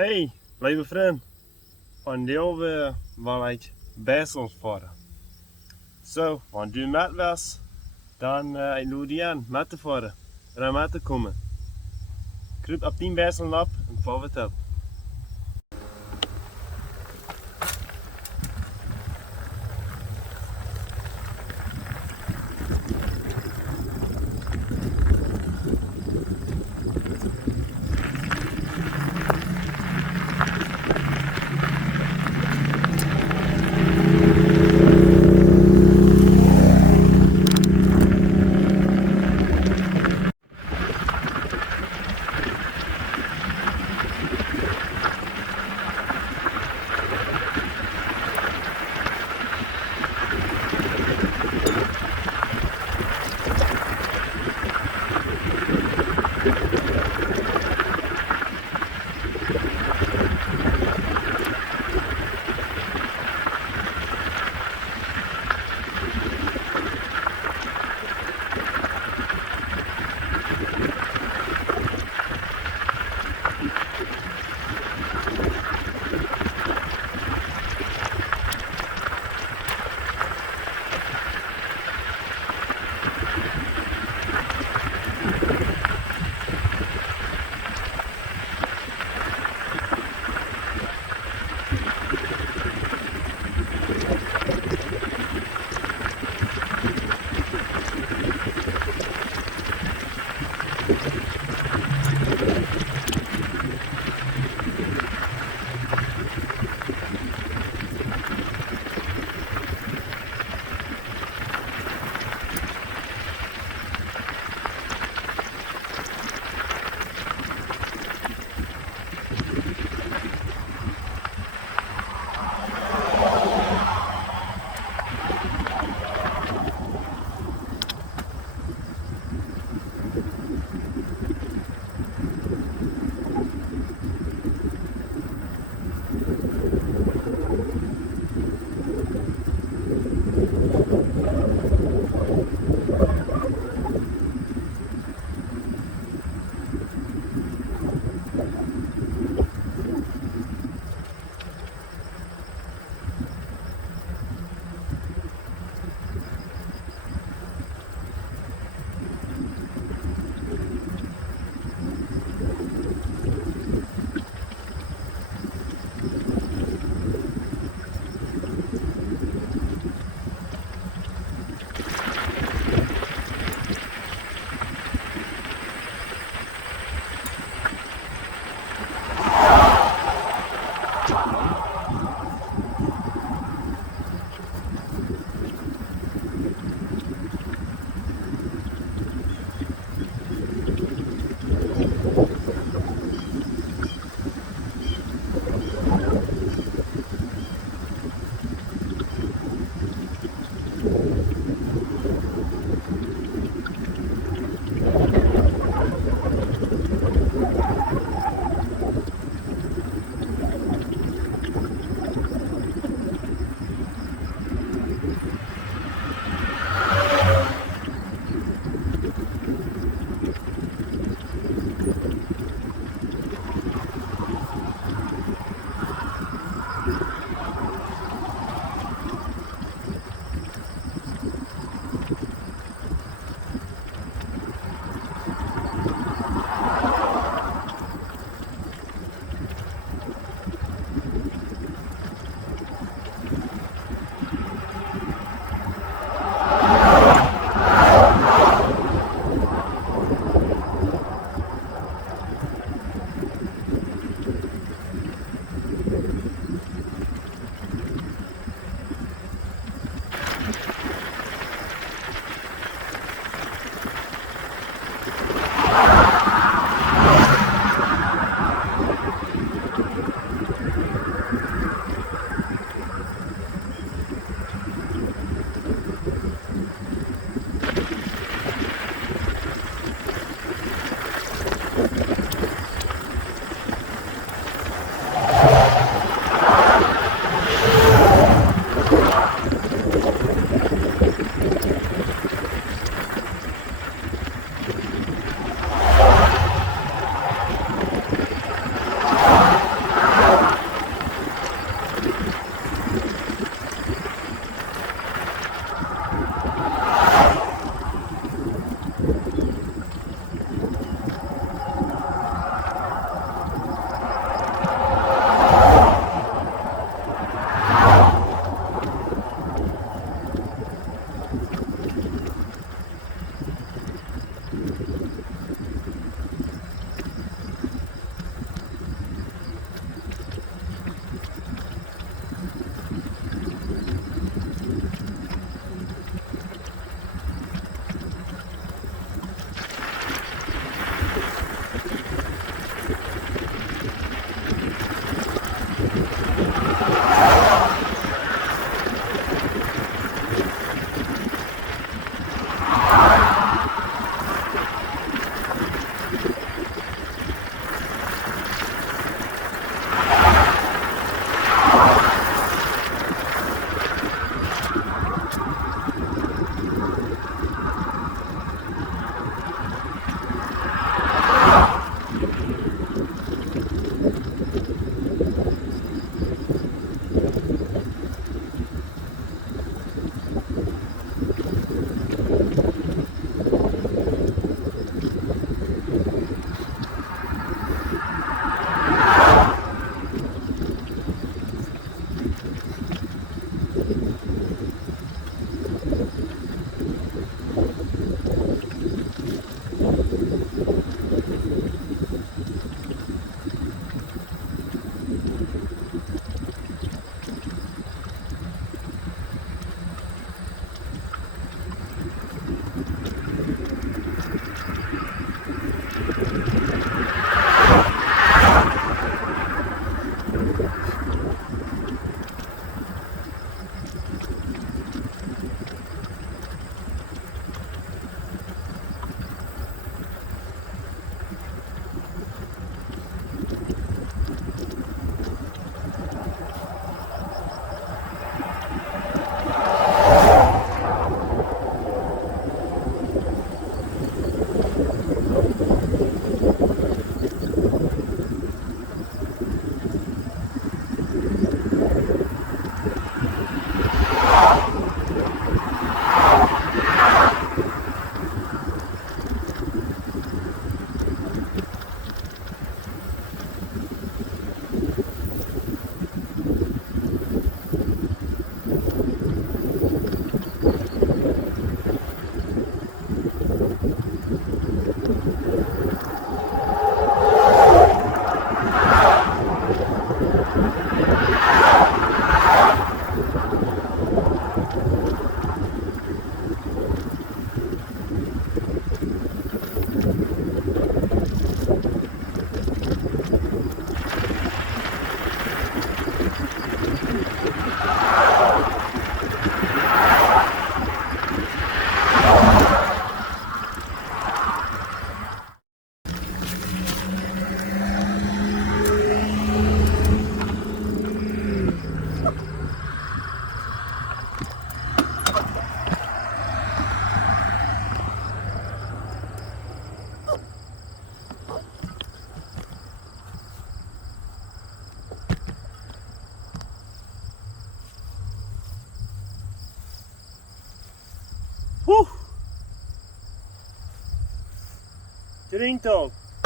Hey, lieve vriend, van jou wil ik Basel fahren. So, wenn du mit wärst, dann ich lade dich an, mit zu fahren. Oder mit zu kommen. Kruip op 10 Basel ab und fahr weiter.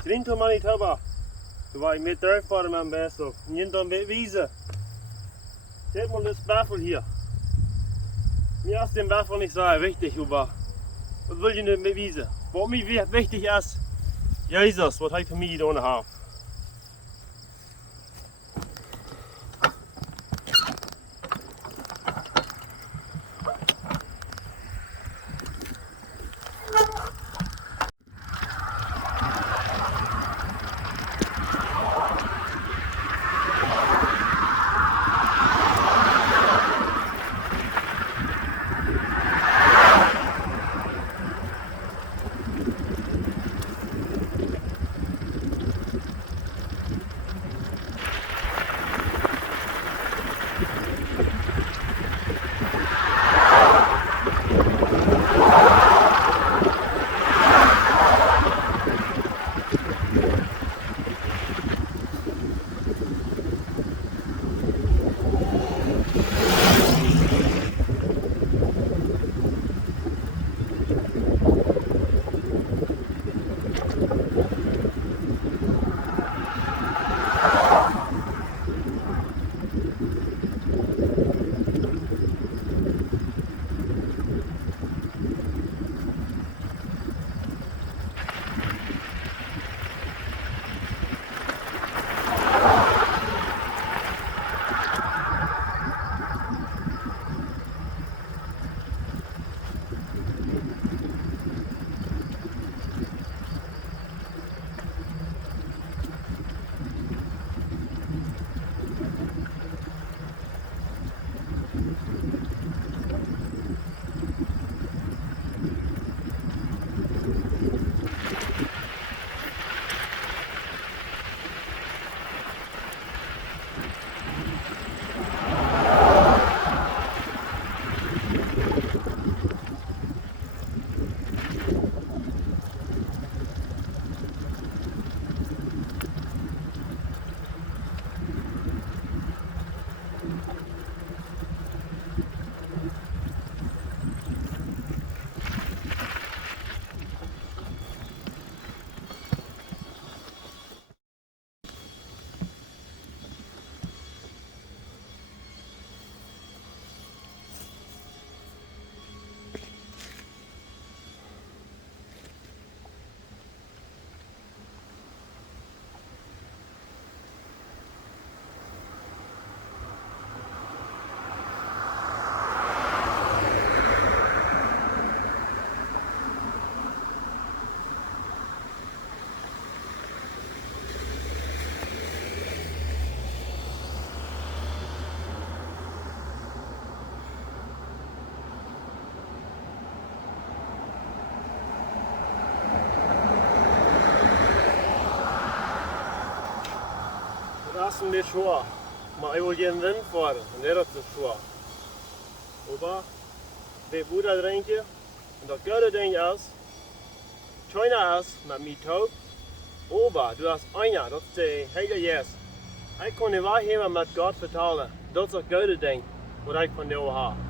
Trinto Manitoba. Toen was ik met terugvaren met mijn best op. Niet dan met wiezen. Kijk mal das Baffel hier. Mir ist den Baffel nicht so wichtig, aber was will ich nicht mit wiesen? Was mir wichtig ist, Jesus, was hat für mich da haben. dat is een beetje zwaar. Maar ik wil geen wind varen, en dat is te zwaar. Opa, bij Buddha drinken, en dat goede ding is, China is met mij touw. Opa, du hast einer, dat is de heilige Jezus. Ik kon de waarheid met God vertalen. Dat is het goede ding, wat ik van jou heb.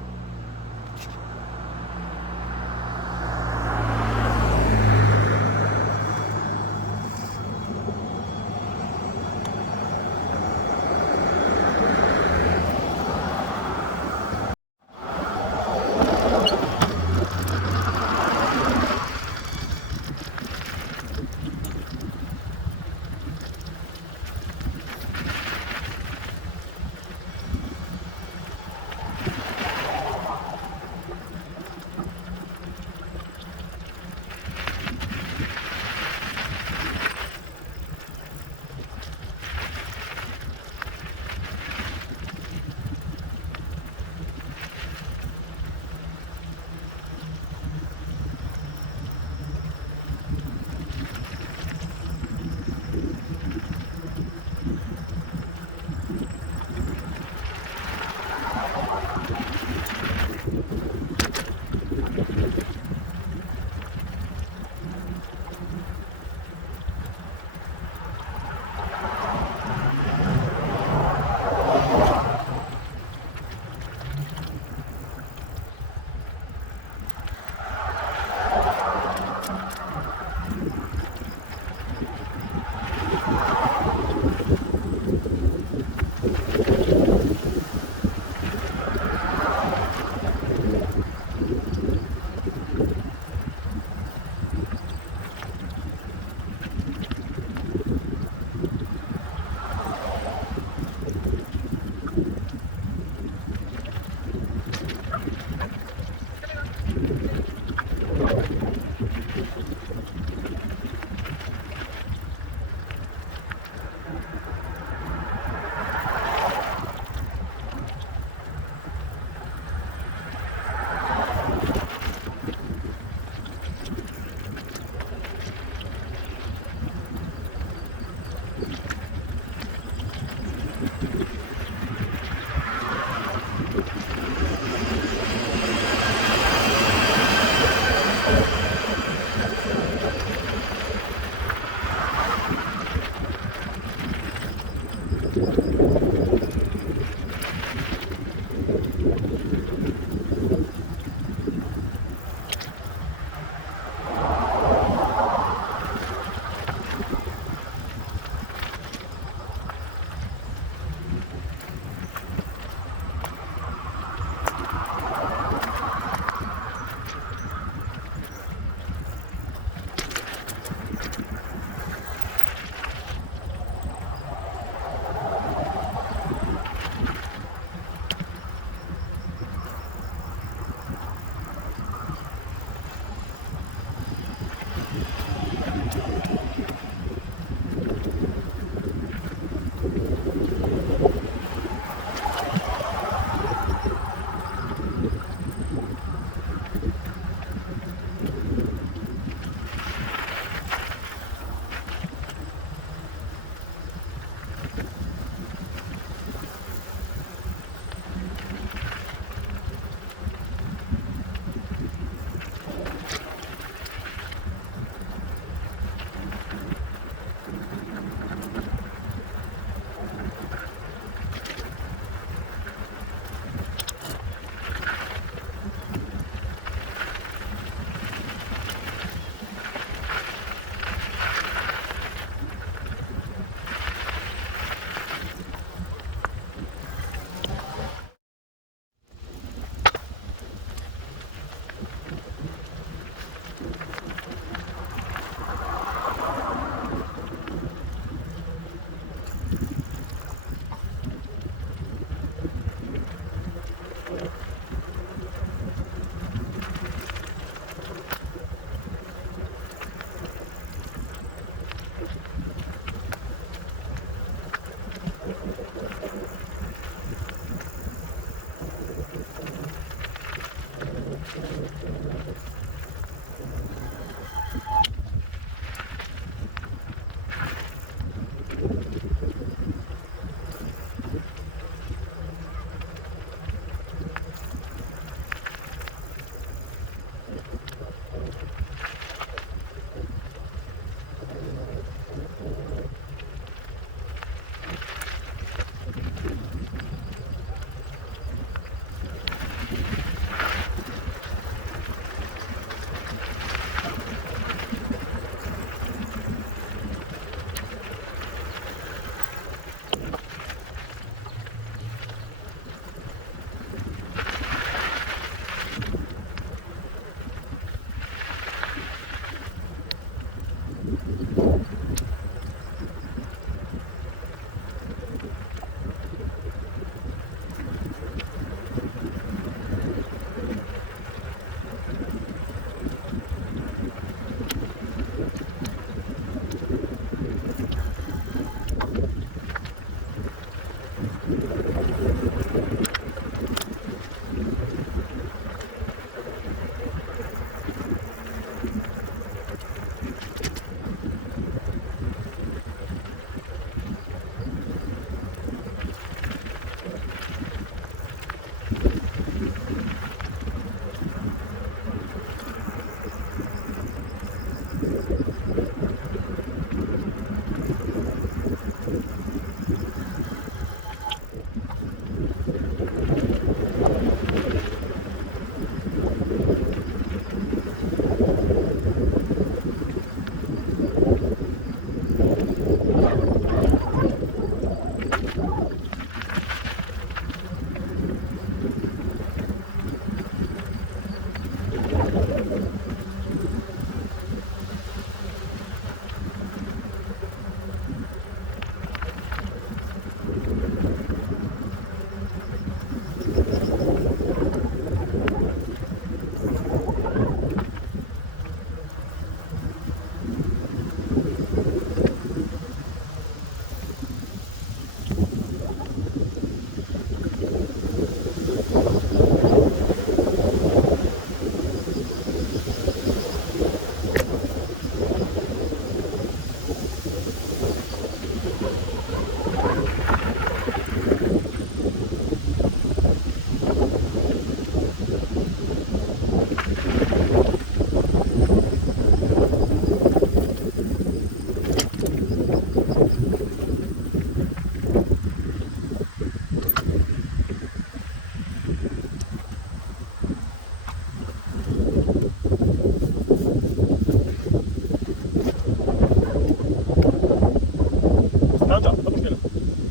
Santa, vamos spelen.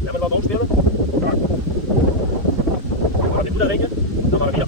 Ja, maar laten we spelen. Ja. We gaan die moeder ringen, dan gaan we weer.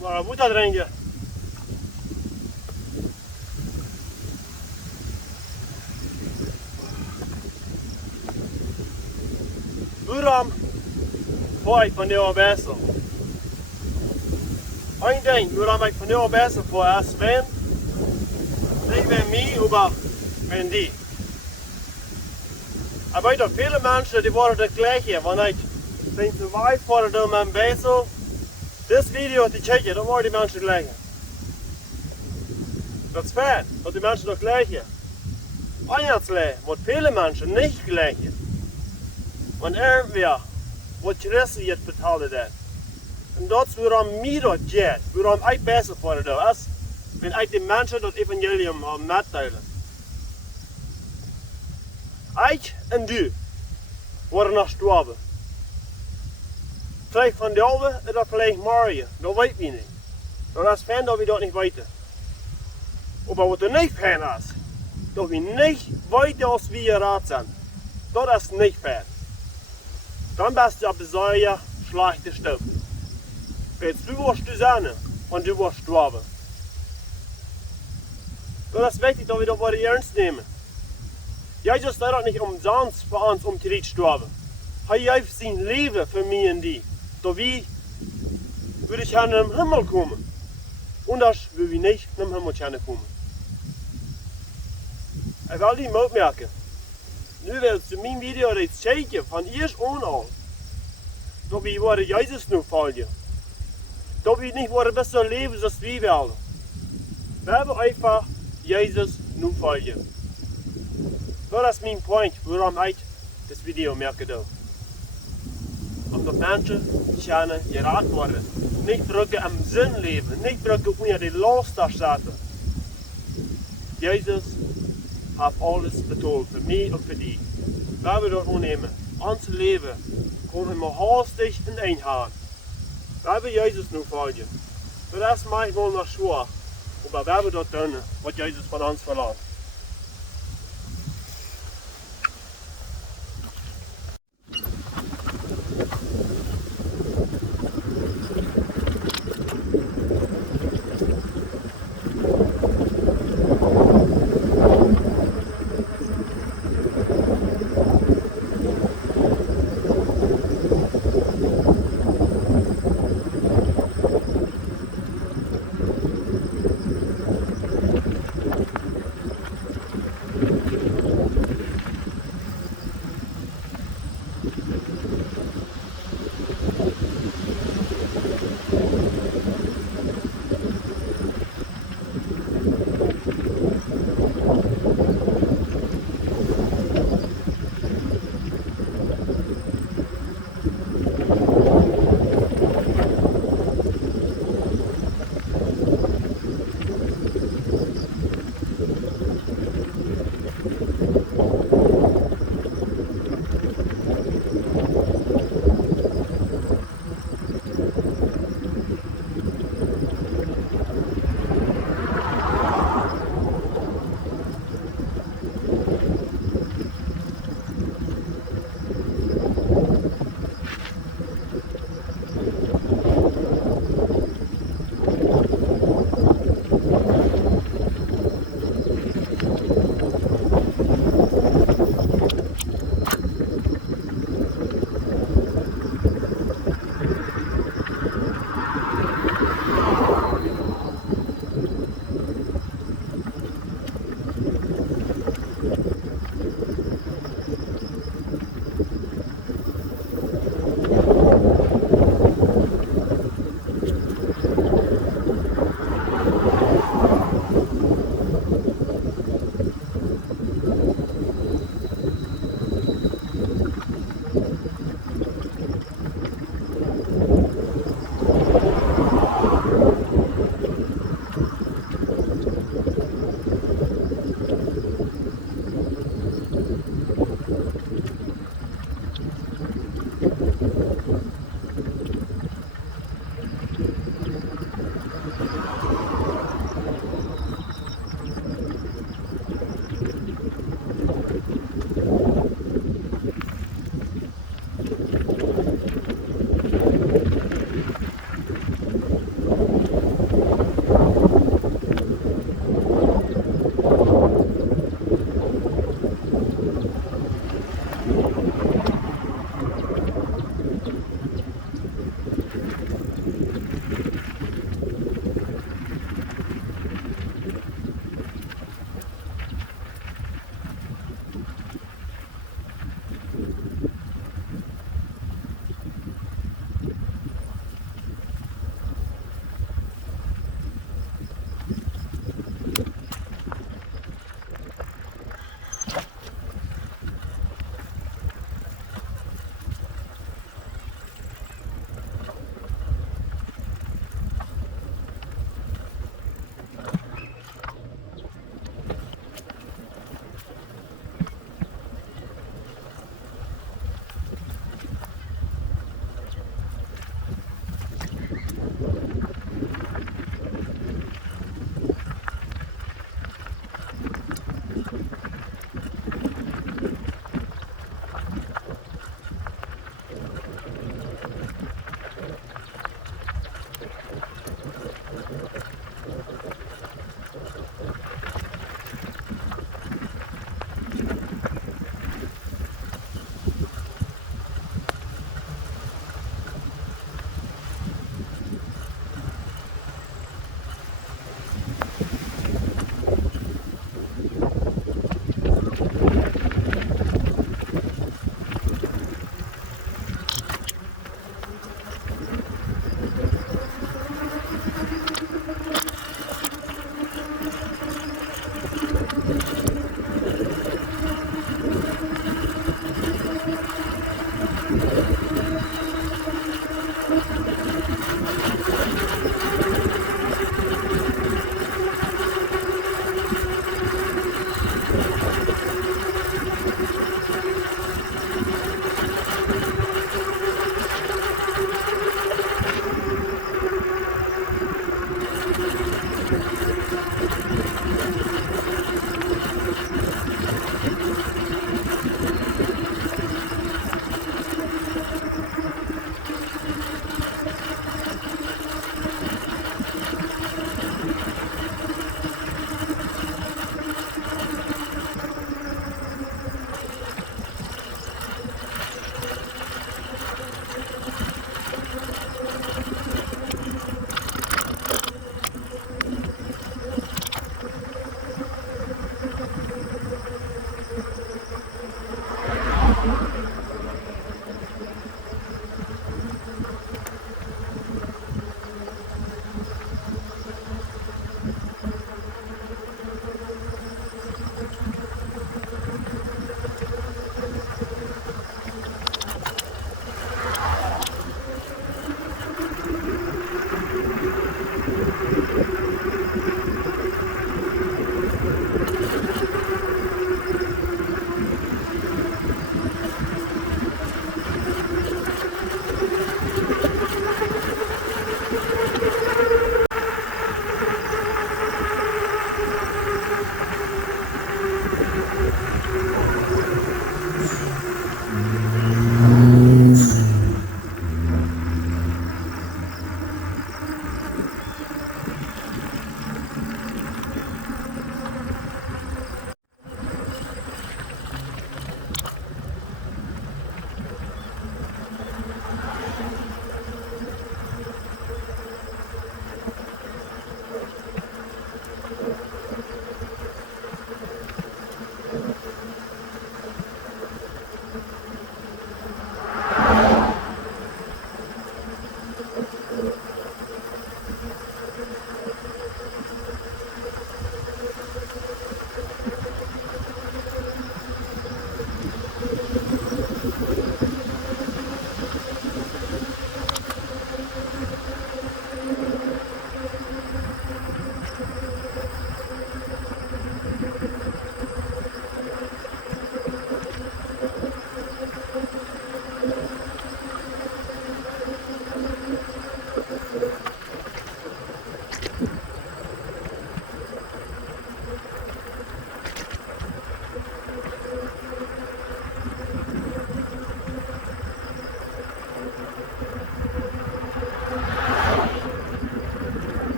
Maar moet dat drinken? Waarom voor ik van jou besser? Ein Ding, waarom ik van jou besser voor is, wenn nicht wenn mich, aber wenn die. Aber ich habe viele Menschen, die waren das Gleiche. Wenn ich bin zu weit vor dem besser, das Video, die checken, dann waren die Menschen gleich. Dat is fijn, dat die mensen nog gleiche. Einheitsleer wordt viele Menschen nicht gleiche. Und irgendwer wordt gerechtigheid betalen dat. En dat is waarom mij dat gaat, waarom ik besser voor dat is, wenn ik de mensen dat evangelium mitteilen. Ik en du worden nog gestorben. Vielleicht van Dauwe en dat vielleicht morgen, dat weet we niet. Dat is fijn dat we dat niet weten. Aber was er nicht fern ist, dass wir nicht weiter als wir rat sind, das ist nicht fern. Dann bist du ein sehr schlechter Stück. Weil du wirst du sein und du wirst sterben. Das ist wichtig, dass wir das wieder ernst nehmen. Jesus hat nicht umsonst für uns um die sterben. Er hat sein Leben für mich und die. Dass wir würde ich in den Himmel kommen. Und das will wir nicht in den Himmel kommen. Ich will die opmerken. Nu willst du mijn video reeds kijken van eerst aan. Dat we worden Jezus nu volgen. Dat we niet worden besser leven zoals we willen. We hebben einfach Jezus nu volgen. Dat is mijn point waarom ik das video merken doe. Omdat mensen kunnen geraakt worden. Niet drukken im Sinn leven. Niet drukken onder die Last da zaten. Jezus hat alles betaalt für mich und für dich. Wenn wir das annehmen, unser Leben kommt immer hastig in Einhand. Wenn wir Jesus nun folgen, das ist manchmal noch schwer, aber wenn wir das tun, was Jesus von uns verlangt.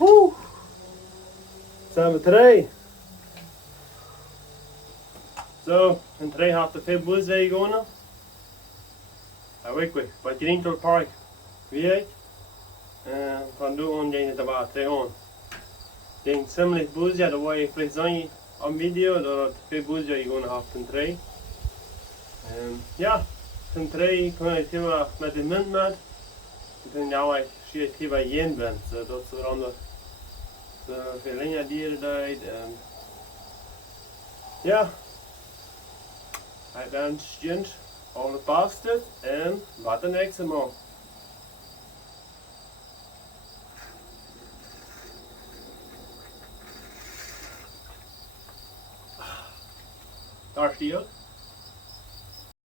Whew. Zijn we terug. Zo, en terug had de veel boos zijn gegaan. Ja, weet ik, wat je niet door het park. Wie weet. Van doen on je het erbij terug aan. Ik denk ziemlich boos, ja, daar word je vlees aan je. een video dat twee boeren gewoon af ten trein. Ja, ten trein kan ik helemaal met de munt met. En ja, ik zie het hier bij één ben. Dat is er anders. Veel linja dieren daar. Ja, ik wens je alle beste en wat de nächste Mal. Daar zie je.